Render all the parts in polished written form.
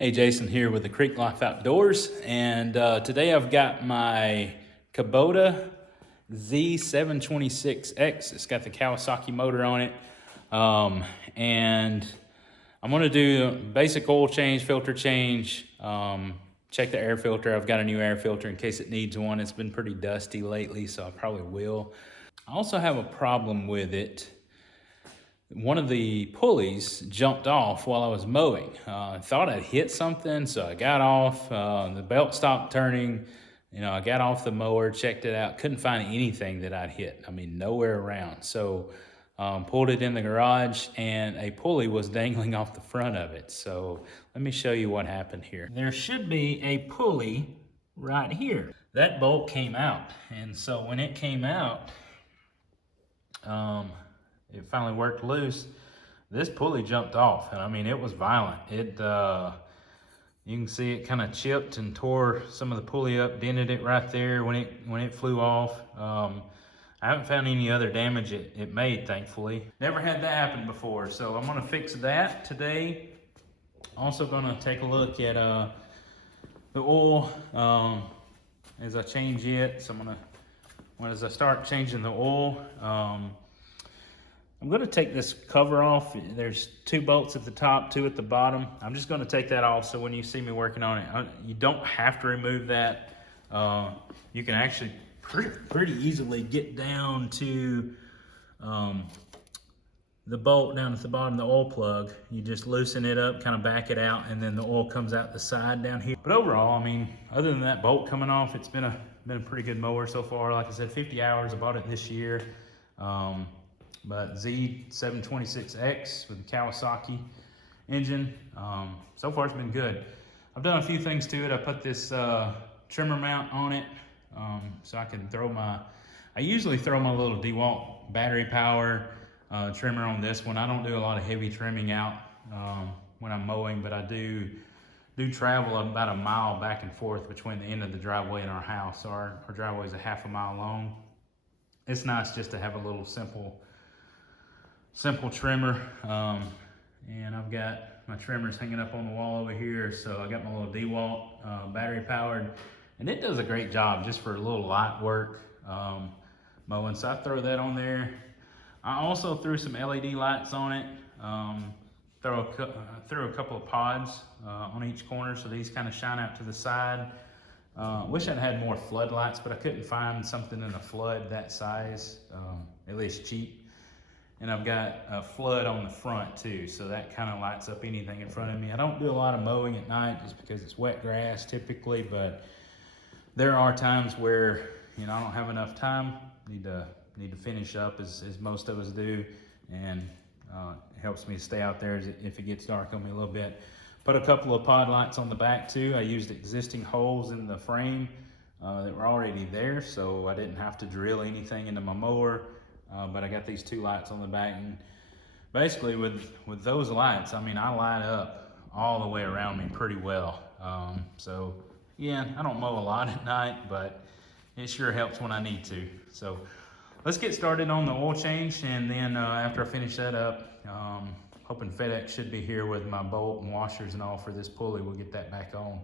Hey, Jason here with the Creek Life Outdoors, and today I've got my Kubota Z726X. It's got the Kawasaki motor on it, and I'm going to do basic oil change, filter change, check the air filter. I've got a new air filter in case it needs one. It's been pretty dusty lately, so I probably will. I also have a problem with it. One of the pulleys jumped off while I was mowing. I thought I'd hit something, so I got off. The belt stopped turning. I got off the mower, checked it out, couldn't find anything that I'd hit. I mean, nowhere around. So pulled it in the garage, and a pulley was dangling off the front of it. So let me show you what happened here. There should be a pulley right here. That bolt came out, and so when it came out, it finally worked loose. This pulley jumped off, and I mean, it was violent. You can see it kind of chipped and tore some of the pulley up, dented it right there when it flew off. I haven't found any other damage it made, thankfully. Never had that happen before, so I'm gonna fix that today. Also gonna take a look at the oil as I change it. So as I start changing the oil, I'm going to take this cover off. There's 2 bolts at the top, 2 at the bottom. I'm just going to take that off, so when you see me working on it, you don't have to remove that. You can actually pretty easily get down to the bolt down at the bottom, the oil plug. You just loosen it up, kind of back it out, and then the oil comes out the side down here. But overall, I mean, other than that bolt coming off, it's been a pretty good mower so far. Like I said, 50 hours. I bought it this year. But Z726X with the Kawasaki engine. So far it's been good. I've done a few things to it. I put this trimmer mount on it so I can I usually throw my little DeWalt battery power trimmer on this one. I don't do a lot of heavy trimming out when I'm mowing, but I do travel about a mile back and forth between the end of the driveway and our house. So our driveway is a half a mile long. It's nice just to have a little simple trimmer, and I've got my trimmers hanging up on the wall over here. So I got my little DeWalt battery powered, and it does a great job just for a little light work mowing. So I throw that on there. I also threw some LED lights on it. Threw a couple of pods on each corner, so these kind of shine out to the side. Wish I'd had more floodlights, but I couldn't find something in a flood that size, at least cheap. And I've got a flood on the front too, so that kind of lights up anything in front of me. I don't do a lot of mowing at night just because it's wet grass typically, but there are times where I don't have enough time. Need to finish up as most of us do, and it helps me stay out there if it gets dark on me a little bit. Put a couple of pod lights on the back too. I used existing holes in the frame that were already there, so I didn't have to drill anything into my mower. But I got these 2 lights on the back, and basically with those lights, I mean, I light up all the way around me pretty well. So yeah, I don't mow a lot at night, but it sure helps when I need to. So let's get started on the oil change, and then after I finish that up, hoping FedEx should be here with my bolt and washers and all for this pulley. We'll get that back on.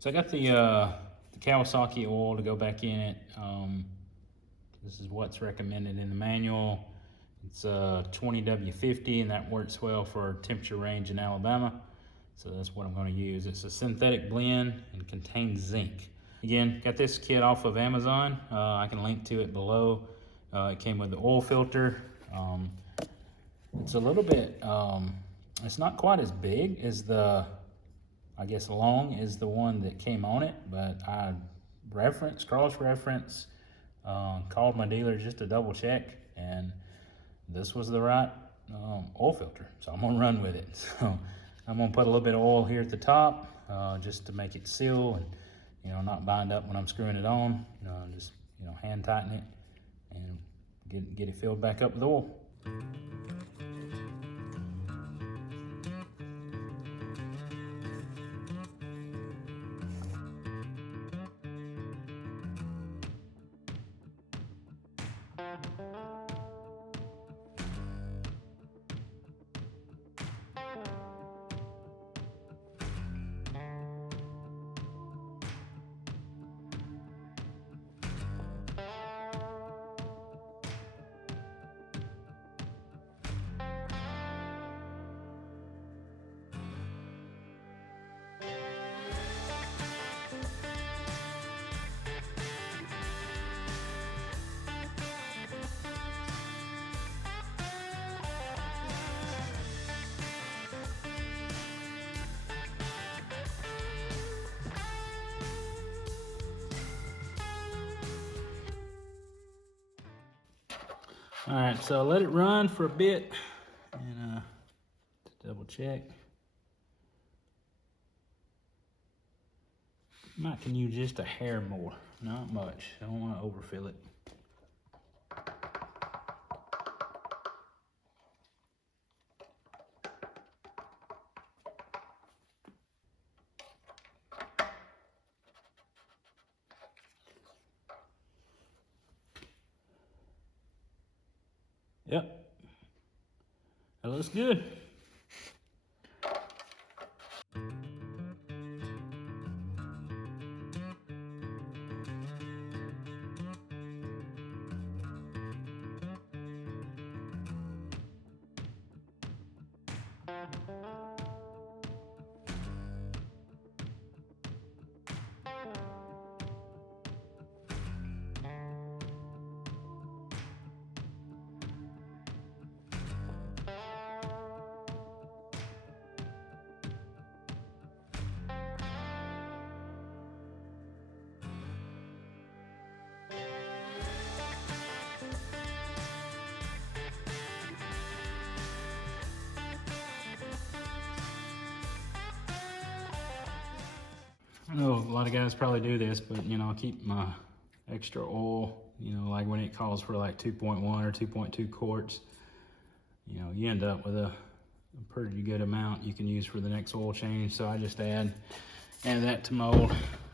So I got the Kawasaki oil to go back in it. This is what's recommended in the manual. It's 20W50, and that works well for temperature range in Alabama. So that's what I'm going to use. It's a synthetic blend and contains zinc. Again, got this kit off of Amazon. I can link to it below. It came with the oil filter. It's a little bit, it's not quite as big as the, I guess long is the one that came on it, but I cross-reference, called my dealer just to double check, and this was the right oil filter. So I'm gonna run with it. So I'm gonna put a little bit of oil here at the top, just to make it seal and, you know, not bind up when I'm screwing it on. Just, you know, hand tighten it and get it filled back up with oil. All right, so let it run for a bit and double check. Might can use just a hair more, not much. I don't want to overfill it. Yep, that looks good. I know a lot of guys probably do this, but you know, I keep my extra oil, you know, like when it calls for like 2.1 or 2.2 quarts, you know, you end up with a pretty good amount you can use for the next oil change. So I just add that to my old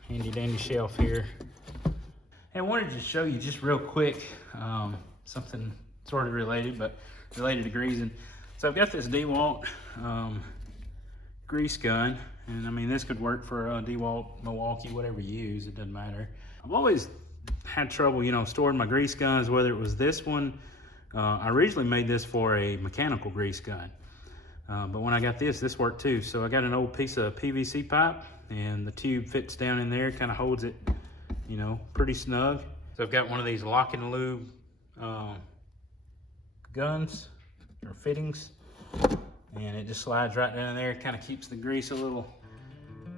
handy dandy shelf here. Hey, I wanted to show you just real quick, something sort of related, but related to greasing. So I've got this DeWalt grease gun. And I mean, this could work for DeWalt, Milwaukee, whatever you use, it doesn't matter. I've always had trouble, you know, storing my grease guns, whether it was this one. I originally made this for a mechanical grease gun. But when I got this worked too. So I got an old piece of PVC pipe and the tube fits down in there, kind of holds it, you know, pretty snug. So I've got one of these lock and lube guns or fittings. And it just slides right down in there. It kind of keeps the grease a little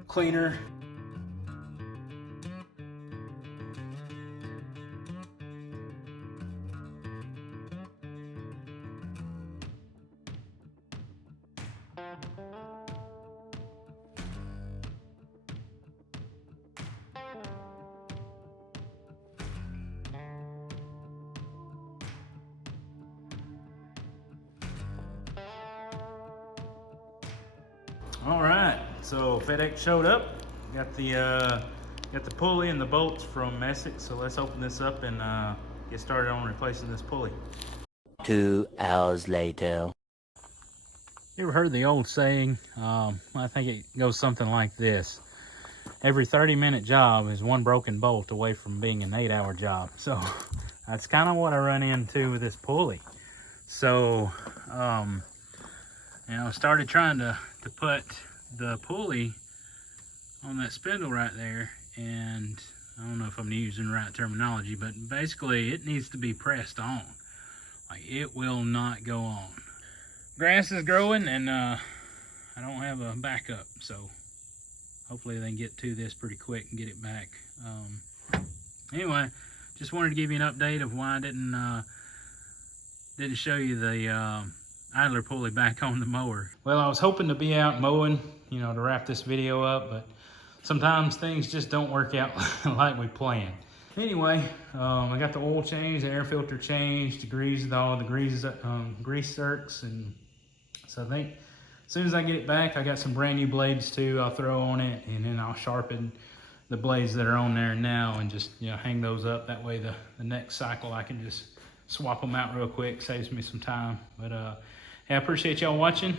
cleaner. All right, so FedEx showed up. Got the pulley and the bolts from Essex. So let's open this up and get started on replacing this pulley. 2 hours later. You ever heard the old saying? I think it goes something like this: every 30-minute job is one broken bolt away from being an 8-hour job. So that's kind of what I run into with this pulley. So, I started trying to put the pulley on that spindle right there, and I don't know if I'm using the right terminology, but basically it needs to be pressed on. Like, it will not go on. Grass is growing, and I don't have a backup, so hopefully they can get to this pretty quick and get it back. Anyway, just wanted to give you an update of why I didn't show you the idler pulley back on the mower. Well, I was hoping to be out mowing, to wrap this video up, but sometimes things just don't work out like we planned. Anyway, I got the oil changed, the air filter changed, degreased all the grease zerks, and so I think as soon as I get it back, I got some brand new blades too I'll throw on it, and then I'll sharpen the blades that are on there now and just hang those up. That way the next cycle I can just swap them out real quick, saves me some time. But yeah, I appreciate y'all watching.